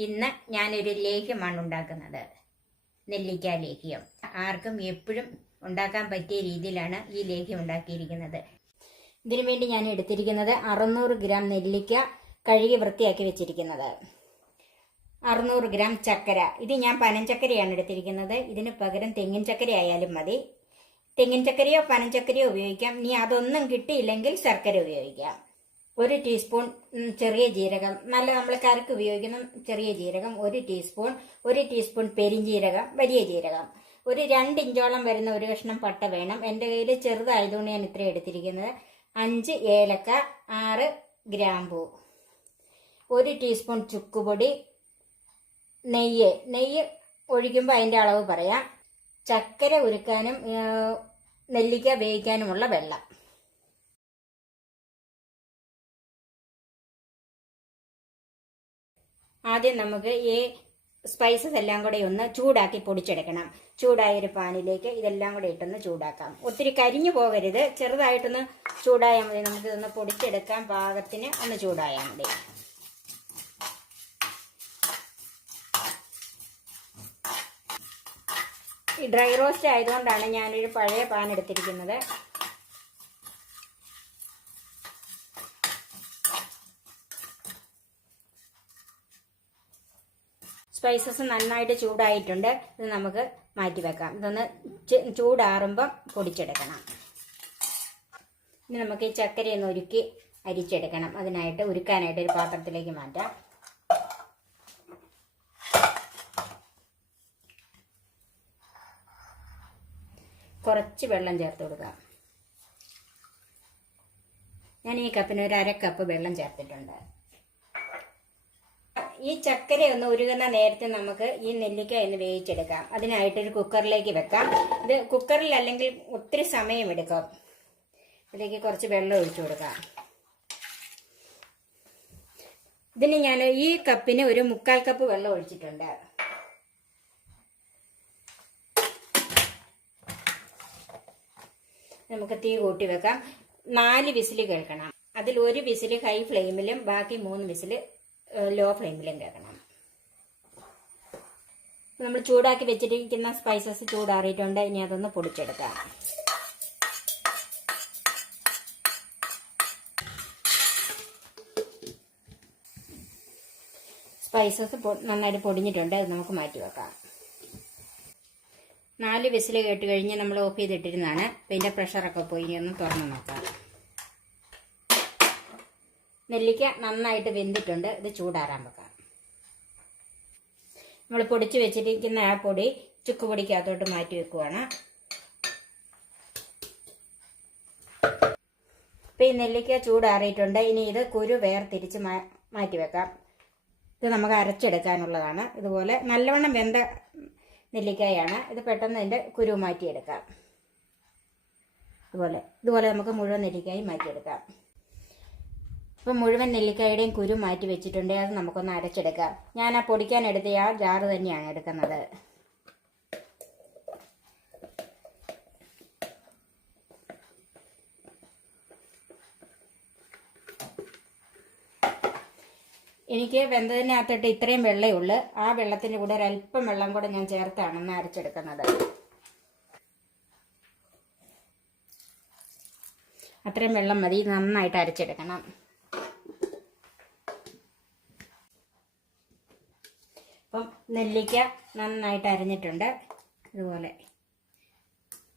ഇന്ന് ഞാനൊരു ലേഹ്യമാണ് ഉണ്ടാക്കുന്നത്. നെല്ലിക്ക ലേഹ്യം. ആർക്കും എപ്പോഴും ഉണ്ടാക്കാൻ പറ്റിയ രീതിയിലാണ് ഈ ലേഹ്യം ഉണ്ടാക്കിയിരിക്കുന്നത്. ഇതിനു വേണ്ടി ഞാൻ എടുത്തിരിക്കുന്നത് അറുന്നൂറ് ഗ്രാം നെല്ലിക്ക കഴുകി വൃത്തിയാക്കി വെച്ചിരിക്കുന്നത്. അറുന്നൂറ് ഗ്രാം ചക്കര. ഇത് ഞാൻ പനഞ്ചക്കരയാണ് എടുത്തിരിക്കുന്നത്. ഇതിന് പകരം തെങ്ങിൻ ചക്കര ആയാലും മതി. തെങ്ങിൻ ചക്കരയോ പനഞ്ചക്കരയോ ഉപയോഗിക്കാം. ഇനി അതൊന്നും കിട്ടിയില്ലെങ്കിൽ ശർക്കര ഉപയോഗിക്കാം. ഒരു ടീസ്പൂൺ ചെറിയ ജീരകം. നല്ല നമ്മൾ കറിക്ക് ഉപയോഗിക്കുന്ന ചെറിയ ജീരകം ഒരു ടീസ്പൂൺ ഒരു ടീസ്പൂൺ പെരിഞ്ജീരകം വലിയ ജീരകം. ഒരു രണ്ട് ഇഞ്ചോളം വരുന്ന ഒരു കഷ്ണം പട്ട വേണം. എന്റെ കയ്യിൽ ചെറുതായതുകൊണ്ട് ഞാൻ ഇത്ര എടുത്തിരിക്കുന്നത്. അഞ്ച് ഏലക്ക ആറ് ഗ്രാമ്പൂ. ഒരു ടീസ്പൂൺ ചുക്കുപൊടി നെയ്യ്. നെയ്യ് ഒഴിക്കുമ്പോൾ അതിന്റെ അളവ് പറയാം. ചക്കര ഉരുക്കാനും നെല്ലിക്ക വേവിക്കാനുമുള്ള വെള്ളം. ആദ്യം നമുക്ക് ഈ സ്പൈസസ് എല്ലാം കൂടെ ഒന്ന് ചൂടാക്കി പൊടിച്ചെടുക്കണം. ചൂടായ ഒരു പാനിലേക്ക് ഇതെല്ലാം കൂടെ ഇട്ടൊന്ന് ചൂടാക്കാം. ഒത്തിരി കരിഞ്ഞു പോകരുത്. ചെറുതായിട്ടൊന്ന് ചൂടായാൽ മതി. നമുക്ക് ഇതൊന്ന് പൊടിച്ചെടുക്കാൻ പാകത്തിന് ഒന്ന് ചൂടായാൽ മതി. ഡ്രൈ റോസ്റ്റ് ആയതുകൊണ്ടാണ് ഞാനൊരു പഴയ പാൻ എടുത്തിരിക്കുന്നത്. സ്പൈസസ് നന്നായിട്ട് ചൂടായിട്ടുണ്ട്. ഇത് നമുക്ക് മാറ്റി വെക്കാം. ഇതൊന്ന് ചൂടാറുമ്പം പൊടിച്ചെടുക്കണം. ഇനി നമുക്ക് ഈ ചക്കരയൊന്ന് ഒരുക്കി അരിച്ചെടുക്കണം. അതിനായിട്ട് ഉരുക്കാനായിട്ട് ഒരു പാത്രത്തിലേക്ക് മാറ്റാം. കുറച്ച് വെള്ളം ചേർത്ത് കൊടുക്കാം. ഞാൻ ഈ കപ്പിന് ഒരു അര കപ്പ് വെള്ളം ചേർത്തിട്ടുണ്ട്. ഈ ചക്കര ഒന്ന് ഉരുകുന്ന നേരത്തെ നമുക്ക് ഈ നെല്ലിക്ക ഒന്ന് വേവിച്ചെടുക്കാം. അതിനായിട്ട് ഒരു കുക്കറിലേക്ക് വെക്കാം. ഇത് കുക്കറിൽ അല്ലെങ്കിൽ ഒത്തിരി സമയം എടുക്കും. ഇതിലേക്ക് കുറച്ച് വെള്ളം ഒഴിച്ചു കൊടുക്കാം. ഇതിന് ഞാൻ ഈ കപ്പിന് ഒരു മുക്കാൽ കപ്പ് വെള്ളം ഒഴിച്ചിട്ടുണ്ട്. നമുക്ക് തീ കൂട്ടി വെക്കാം. നാല് വിസിൽ കേൾക്കണം. അതിൽ ഒരു വിസിൽ ഹൈ ഫ്ലെയിമിലും ബാക്കി മൂന്ന് വിസിൽ ലോ ഫ്ലെയിമിലും കേൾക്കണം നമ്മൾ ചൂടാക്കി വെച്ചിരിക്കുന്ന സ്പൈസസ് ചൂടാറിയിട്ടുണ്ട്. ഇനി അതൊന്ന് പൊടിച്ചെടുക്കാം. സ്പൈസസ് നന്നായിട്ട് പൊടിഞ്ഞിട്ടുണ്ട്. അത് നമുക്ക് മാറ്റി വെക്കാം. നാല് വിസിൽ കേട്ട് കഴിഞ്ഞ് നമ്മൾ ഓഫ് ചെയ്തിട്ടിരുന്നതാണ്. അപ്പം ഇതിന്റെ പ്രഷറൊക്കെ പോയി. ഇനി ഒന്ന് തുറന്ന് നോക്കാം. നെല്ലിക്ക നന്നായിട്ട് വെന്തിട്ടുണ്ട്. ഇത് ചൂടാറാൻ വെക്കാം. നമ്മൾ പൊടിച്ച് വെച്ചിരിക്കുന്ന ആ പൊടി ചുക്ക് പൊടിക്കകത്തോട്ട് മാറ്റി വെക്കുവാണ്. ഇപ്പൊ ഈ നെല്ലിക്ക ചൂടാറിയിട്ടുണ്ട്. ഇനി ഇത് കുരു വേർതിരിച്ച് മാറ്റി വെക്കാം. ഇത് നമുക്ക് അരച്ചെടുക്കാനുള്ളതാണ്. ഇതുപോലെ നല്ലവണ്ണം വെന്ത നെല്ലിക്കായാണ്. ഇത് പെട്ടെന്ന് ഇതിന്റെ കുരു മാറ്റിയെടുക്കാം. ഇതുപോലെ ഇതുപോലെ നമുക്ക് മുഴുവൻ നെല്ലിക്കായി മാറ്റിയെടുക്കാം. ഇപ്പം മുഴുവൻ നെല്ലിക്കായുടെയും കുരു മാറ്റി വെച്ചിട്ടുണ്ട്. അത് നമുക്കൊന്ന് അരച്ചെടുക്കാം. ഞാൻ ആ പൊടിക്കാൻ എടുത്ത ആ ജാറ് തന്നെയാണ് എടുക്കുന്നത്. എനിക്ക് വെന്തതിനകത്തിട്ട് ഇത്രയും വെള്ളമേ ഉള്ളൂ. ആ വെള്ളത്തിന്റെ കൂടെ ഒരല്പം വെള്ളം കൂടെ ഞാൻ ചേർത്താണ് ഒന്ന് അരച്ചെടുക്കുന്നത്. അത്രയും വെള്ളം മതി. നന്നായിട്ട് അരച്ചെടുക്കണം അപ്പം നെല്ലിക്ക നന്നായിട്ട് അരിഞ്ഞിട്ടുണ്ട്. ഇതുപോലെ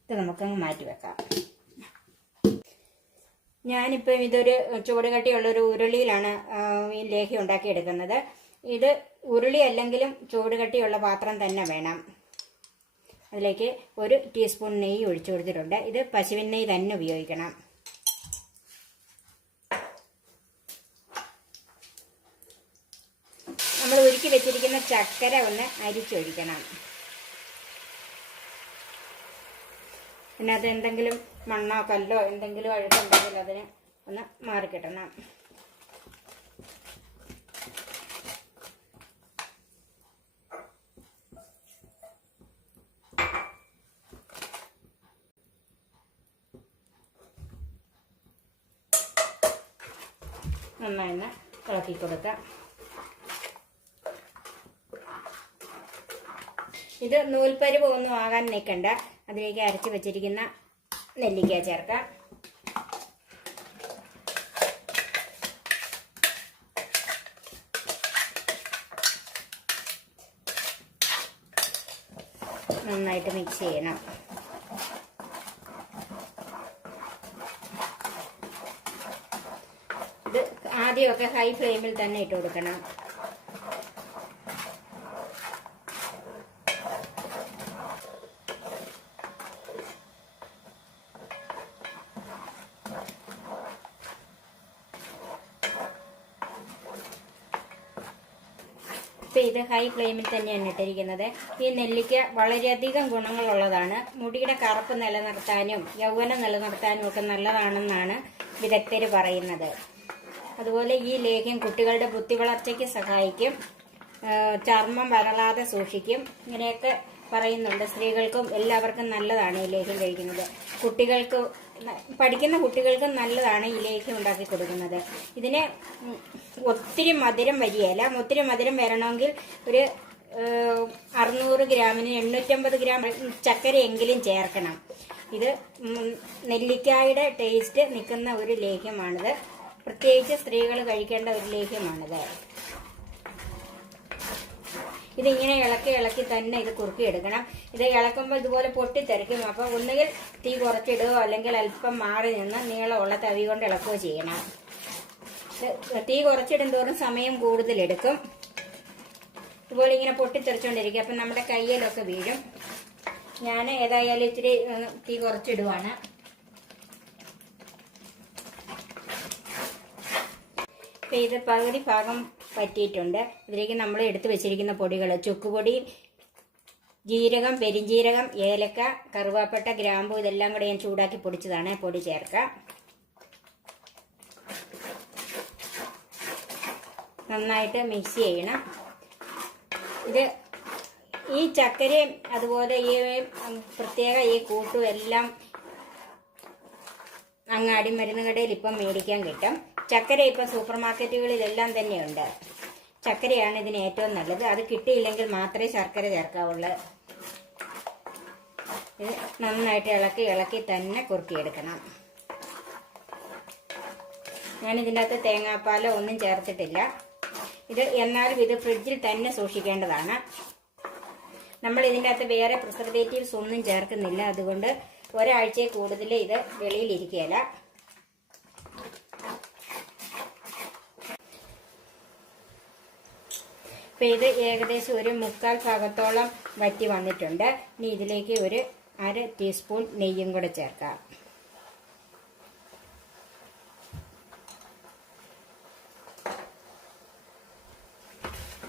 ഇത് നമുക്കങ്ങ് മാറ്റി വെക്കാം. ഞാനിപ്പം ഇതൊരു ചൂടുകട്ടിയുള്ളൊരു ഉരുളിയിലാണ് ഈ ലേഹ്യം ഉണ്ടാക്കിയെടുക്കുന്നത്. ഇത് ഉരുളി അല്ലെങ്കിലും ചൂടുകട്ടിയുള്ള പാത്രം തന്നെ വേണം. അതിലേക്ക് ഒരു ടീസ്പൂൺ നെയ്യ് ഒഴിച്ചു കൊടുത്തിട്ടുണ്ട്. ഇത് പശുവിൻ നെയ്യ് തന്നെ ഉപയോഗിക്കണം നമ്മൾ ഉരുക്കി വെച്ചിരിക്കുന്ന ചക്കര ഒന്ന് അരിച്ചൊഴിക്കണം. പിന്നെ അത് എന്തെങ്കിലും മണ്ണോ കല്ലോ എന്തെങ്കിലും അഴുക്കുണ്ടെങ്കിൽ അതിന് ഒന്ന് മാറിക്കിട്ടണം. നന്നായി ഇളക്കി കൊടുക്കാം. ഇത് നൂൽപ്പരുവ് ഒന്നും ആകാൻ നിൽക്കണ്ട. അതിലേക്ക് അരച്ച് വെച്ചിരിക്കുന്ന നെല്ലിക്ക ചേർക്കാം നന്നായിട്ട് മിക്സ് ചെയ്യണം. ഇത് ആദ്യമൊക്കെ ഹൈ ഫ്ലെയിമിൽ തന്നെ ഇട്ട് കൊടുക്കണം. ഇപ്പൊ ഇത് ഹൈ ഫ്ലെയിമിൽ തന്നെയാണ് ഇട്ടിരിക്കുന്നത്. ഈ നെല്ലിക്ക വളരെയധികം ഗുണങ്ങളുള്ളതാണ്. മുടിയുടെ കറുപ്പ് നിലനിർത്താനും യൗവനം നിലനിർത്താനും ഒക്കെ നല്ലതാണെന്നാണ് വിദഗ്ധർ പറയുന്നത്. അതുപോലെ ഈ ലേഹ്യം കുട്ടികളുടെ ബുദ്ധി വളർച്ചയ്ക്ക് സഹായിക്കും. ചർമ്മം വരളാതെ സൂക്ഷിക്കും. ഇങ്ങനെയൊക്കെ പറയുന്നുണ്ട്. സ്ത്രീകൾക്കും എല്ലാവർക്കും നല്ലതാണ് ഈ ലേഹ്യം കഴിക്കുന്നത്. കുട്ടികൾക്ക് പഠിക്കുന്ന കുട്ടികൾക്ക് നല്ലതാണ് ഈ ലേഹ്യം ഉണ്ടാക്കി കൊടുക്കുന്നത്. ഇതിന് ഒത്തിരി മധുരം വരികയില്ല. ഒത്തിരി മധുരം വരണമെങ്കിൽ ഒരു അറുന്നൂറ് ഗ്രാമിന് എണ്ണൂറ്റമ്പത് ഗ്രാം ചക്കരയെങ്കിലും ചേർക്കണം. ഇത് നെല്ലിക്കായുടെ ടേസ്റ്റ് നിൽക്കുന്ന ഒരു ലേഹ്യമാണിത്. പ്രത്യേകിച്ച് സ്ത്രീകൾ കഴിക്കേണ്ട ഒരു ലേഹ്യമാണിത്. ഇതിങ്ങനെ ഇളക്കി ഇളക്കി തന്നെ ഇത് കുറുക്കി എടുക്കണം. ഇത് ഇളക്കുമ്പോൾ ഇതുപോലെ പൊട്ടിത്തെറിക്കും അപ്പോൾ ഒന്നുകിൽ തീ കുറച്ചിടുകയോ അല്ലെങ്കിൽ അല്പം മാറി നിന്ന് നീളമുള്ള തവി കൊണ്ട് ഇളക്കുകയോ ചെയ്യണം. തീ കുറച്ചിടും തോറും സമയം കൂടുതലെടുക്കും ഇതുപോലെ ഇങ്ങനെ പൊട്ടിത്തെറിച്ചുകൊണ്ടിരിക്കും അപ്പം നമ്മുടെ കയ്യിലൊക്കെ വീഴും. ഞാൻ ഏതായാലും ഇത്തിരി തീ കുറച്ചിടുവാണ്. ഇപ്പം ഇത് പകുതി ഭാഗം പറ്റിയിട്ടുണ്ട്. ഇതിലേക്ക് നമ്മൾ എടുത്തു വെച്ചിരിക്കുന്ന പൊടികൾ ചുക്കുപൊടി ജീരകം പെരിഞ്ജീരകം ഏലക്ക കറുവാപ്പട്ട ഗ്രാമ്പു ഇതെല്ലാം കൂടെ ഞാൻ ചൂടാക്കി പൊടിച്ചതാണ് പൊടി ചേർക്കാം നന്നായിട്ട് മിക്സ് ചെയ്യണം. ഇത് ഈ ചക്കരയും അതുപോലെ ഈ പ്രത്യേക ഈ കൂട്ടും എല്ലാം അങ്ങാടി മരുന്ന് കടയിൽ ഇപ്പം മേടിക്കാൻ കിട്ടും. ചക്കര ഇപ്പം സൂപ്പർ മാർക്കറ്റുകളിലെല്ലാം തന്നെയുണ്ട്. ചക്കരയാണ് ഇതിന് ഏറ്റവും നല്ലത്. അത് കിട്ടിയില്ലെങ്കിൽ മാത്രമേ ശർക്കര ചേർക്കാവുള്ളൂ. ഇത് നന്നായിട്ട് ഇളക്കി ഇളക്കി തന്നെ കുറുക്കിയെടുക്കണം. ഞാൻ ഇതിന്റെ അകത്ത് തേങ്ങാപ്പാലോ ഒന്നും ചേർത്തിട്ടില്ല. ഇത് എന്നാലും ഇത് ഫ്രിഡ്ജിൽ തന്നെ സൂക്ഷിക്കേണ്ടതാണ്. നമ്മൾ ഇതിന്റെ അകത്ത് വേറെ പ്രിസർവേറ്റീവ്സ് ഒന്നും ചേർക്കുന്നില്ല. അതുകൊണ്ട് ഒരാഴ്ചയിൽ കൂടുതൽ ഇത് വെളിയിലിരിക്കുകയില്ല. ഇപ്പം ഇത് ഏകദേശം ഒരു മുക്കാൽ ഭാഗത്തോളം വറ്റി വന്നിട്ടുണ്ട്. ഇനി ഇതിലേക്ക് ഒരു അര ടീസ്പൂൺ നെയ്യും കൂടെ ചേർക്കാം.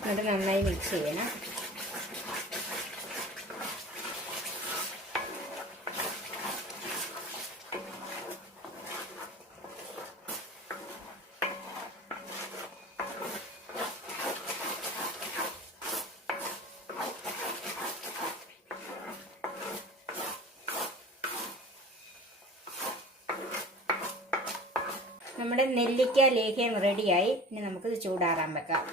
എന്നിട്ട് നന്നായി മിക്സ് ചെയ്യണം. നമ്മുടെ നെല്ലിക്ക ലേഹ്യം റെഡിയായി ഇനി നമുക്കിത് ചൂടാറാൻ വെക്കാം.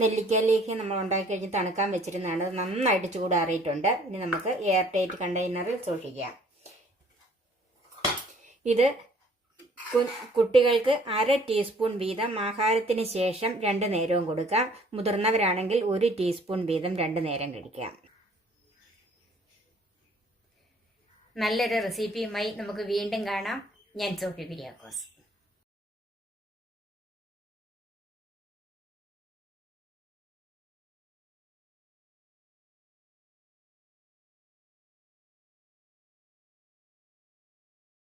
നെല്ലിക്ക ലേഹ്യം നമ്മൾ ഉണ്ടാക്കി കഴിഞ്ഞ് തണുക്കാൻ വെച്ചിരുന്നതാണ്. അത് നന്നായിട്ട് ചൂടാറിയിട്ടുണ്ട്. ഇനി നമുക്ക് എയർ ടൈറ്റ് കണ്ടെയ്നറിൽ സൂക്ഷിക്കാം. ഇത് കുട്ടികൾക്ക് അര ടീസ്പൂൺ വീതം ആഹാരത്തിന് ശേഷം രണ്ട് നേരവും കൊടുക്കാം. മുതിർന്നവരാണെങ്കിൽ ഒരു ടീസ്പൂൺ വീതം രണ്ട് നേരം കഴിക്കാം. നല്ലൊരു റെസിപ്പിയുമായി നമുക്ക് വീണ്ടും കാണാം. ഞാൻ സോഫി കുര്യാക്കോസ്.